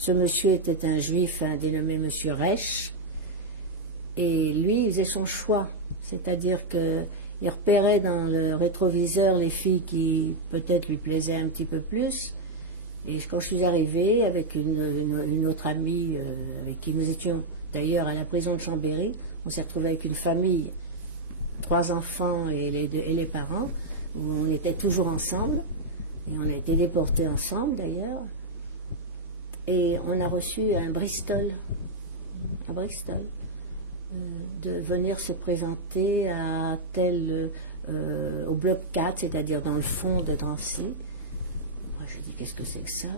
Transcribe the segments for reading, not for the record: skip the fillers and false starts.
Ce monsieur était un juif dénommé Monsieur Reich, et lui, il faisait son choix. C'est-à-dire qu'il repérait dans le rétroviseur les filles qui peut-être lui plaisaient un petit peu plus. Et quand je suis arrivée avec une autre amie avec qui nous étions d'ailleurs à la prison de Chambéry, on s'est retrouvés avec une famille, 3 enfants et les parents, où on était toujours ensemble. Et on a été déportés ensemble d'ailleurs. Et on a reçu un Bristol, de venir se présenter à au bloc 4, c'est-à-dire dans le fond de Drancy. Moi je dis qu'est-ce que c'est que ça,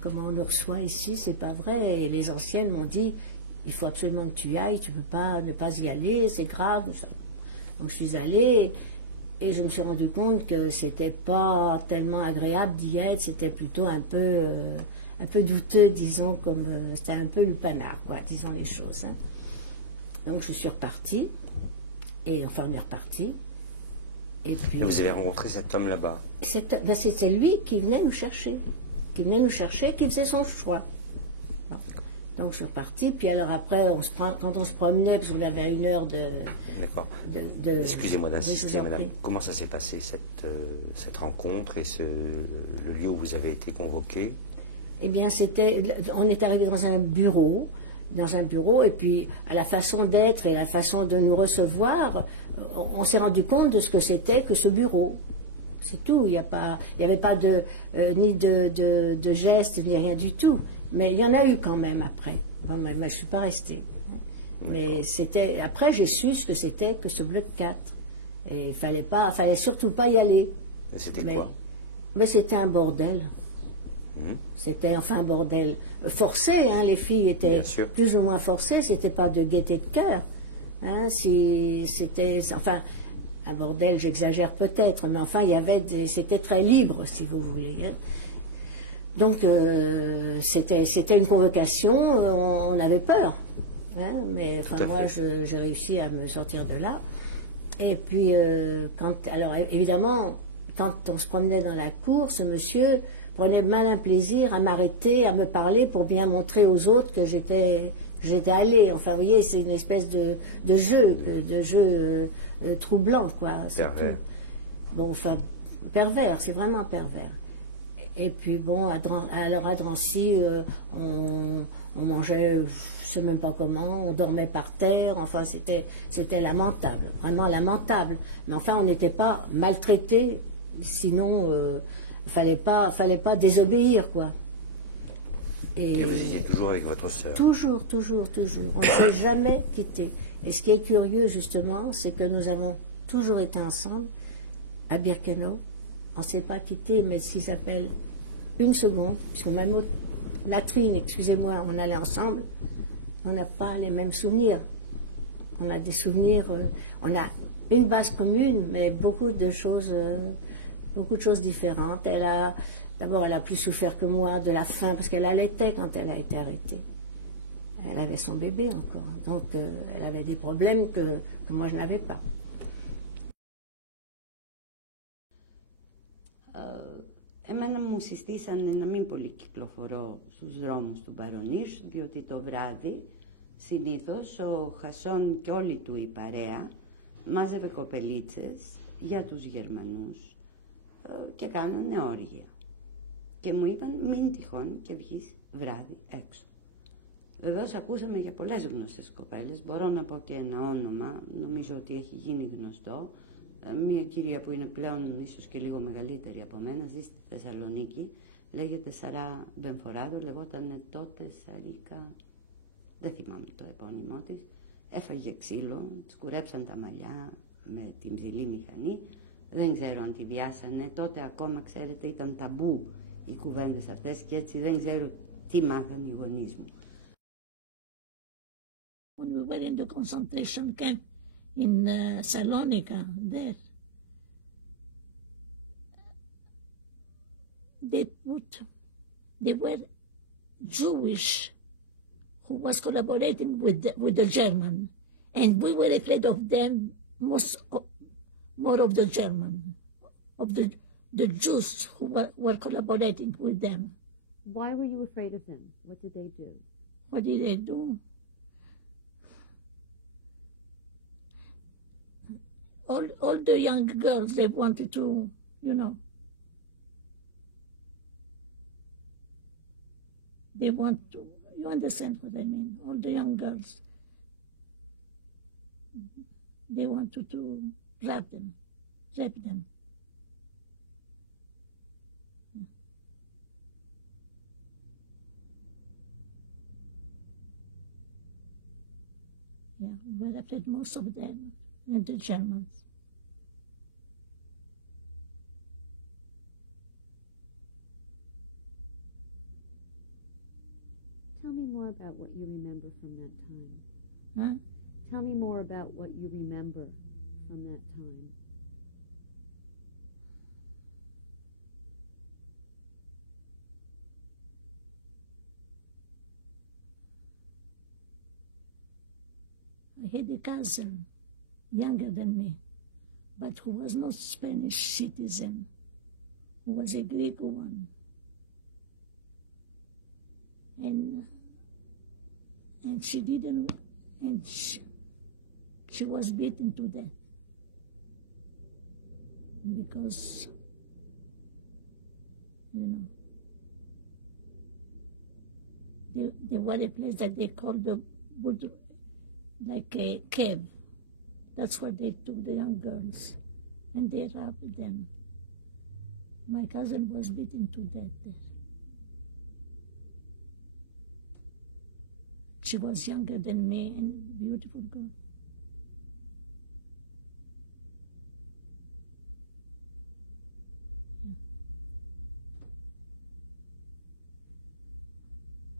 comment on nous reçoit ici, c'est pas vrai. Et les anciennes m'ont dit il faut absolument que tu y ailles, tu peux pas ne pas y aller, c'est grave. Ça. Donc je suis allée et je me suis rendu compte que c'était pas tellement agréable d'y être, c'était plutôt un peu douteux, disons, comme c'était un peu lupanard, quoi, disons les choses. Hein. Donc je suis repartie, et enfin on est reparti. Et puis vous avez rencontré cet homme là-bas? C'était lui qui venait nous chercher, qui faisait son choix. Bon. Donc je suis repartie, puis alors après, quand on se promenait, parce qu'on avait 1 heure de... D'accord. Excusez-moi d'insister, madame. Comment ça s'est passé, cette rencontre et le lieu où vous avez été convoqué? Eh bien, on est arrivé dans un bureau, et puis à la façon d'être et la façon de nous recevoir, on s'est rendu compte de ce que c'était que ce bureau. C'est tout, il n'y avait pas ni de gestes, ni rien du tout. Mais il y en a eu quand même après. Bon, mais je ne suis pas restée. Mais après j'ai su ce que c'était que ce bloc 4. Et il fallait surtout pas y aller. C'était quoi? Mais c'était un bordel. C'était enfin un bordel forcé, hein, les filles étaient plus ou moins forcées, c'était pas de gaieté de cœur. Hein, c'était, enfin, un bordel, j'exagère peut-être, mais enfin, c'était très libre, si vous voulez. Hein. Donc, c'était une convocation, on avait peur. Hein, mais enfin, moi, j'ai réussi à me sortir de là. Et puis, alors évidemment, quand on se promenait dans la cour, ce monsieur prenait malin plaisir à m'arrêter, à me parler pour bien montrer aux autres que j'étais allée. Enfin, vous voyez, c'est une espèce de jeu troublant, quoi. Pervers. Bon, enfin, pervers, c'est vraiment pervers. Et puis, bon, alors à Drancy, on mangeait, je ne sais même pas comment, on dormait par terre, enfin, c'était lamentable, vraiment lamentable. Mais enfin, on n'était pas maltraités, sinon... fallait pas désobéir, quoi. Et vous étiez toujours avec votre sœur? Toujours. On ne s'est jamais quitté. Et ce qui est curieux, justement, c'est que nous avons toujours été ensemble à Birkenau. On ne s'est pas quitté, mais ce qui s'appelle une seconde, puisque même au latrine, excusez-moi, on allait ensemble, on n'a pas les mêmes souvenirs. On a des souvenirs, on a une base commune, mais beaucoup de choses différentes. D'abord, elle a plus souffert que moi de la faim, parce qu'elle allaitait quand elle a été arrêtée. Elle avait son bébé encore, donc elle avait des problèmes que moi je n'avais pas. Εμένα μου συστήσανε να μην πολύ κυκλοφορώ στους δρόμους του Μπαρονίς, διότι το βράδυ συνήθως ο Χασόν και όλη του η παρέα μάζευε κοπελίτσες για τους Γερμανούς και κάνανε όργια. Και μου είπαν μην τυχόν και βγεις βράδυ έξω. Βεβαίως ακούσαμε για πολλές γνωστές κοπέλες, μπορώ να πω και ένα όνομα, νομίζω ότι έχει γίνει γνωστό. Μια κυρία που είναι πλέον ίσως και λίγο μεγαλύτερη από μένα, ζει στη Θεσσαλονίκη, λέγεται Σαρά Μπεμφοράδο, λεγόταν τότε Σαρίκα, δεν θυμάμαι το επώνυμό της, έφαγε ξύλο, της κουρέψαν τα μαλλιά με την ψηλή μηχανή, δεν ξέρω αν τη βιάσανε, τότε ακόμα ξέρετε ήταν ταμπού οι κουβέντες αυτές και έτσι δεν ξέρω τι μάθαν οι γονείς μου. When we were in the concentration camp in Salonika, there, they were Jewish who was collaborating with the German, and we were afraid of them more of the German, of the Jews who were collaborating with them. Why were you afraid of them? What did they do? What did they do? All the young girls, they wanted to, you know, they want to, you understand what I mean? All the young girls, they wanted to rape them. Yeah, we were afraid most of them, and the Germans. Tell me more about what you remember from that time. Huh? Tell me more about what you remember from that time. I had a cousin, younger than me, but who was not Spanish citizen, who was a Greek one. And she didn't, and she was beaten to death because, you know, there was a place that they called the like a cave. That's where they took the young girls, and they raped them. My cousin was beaten to death there. She was younger than me and beautiful girl.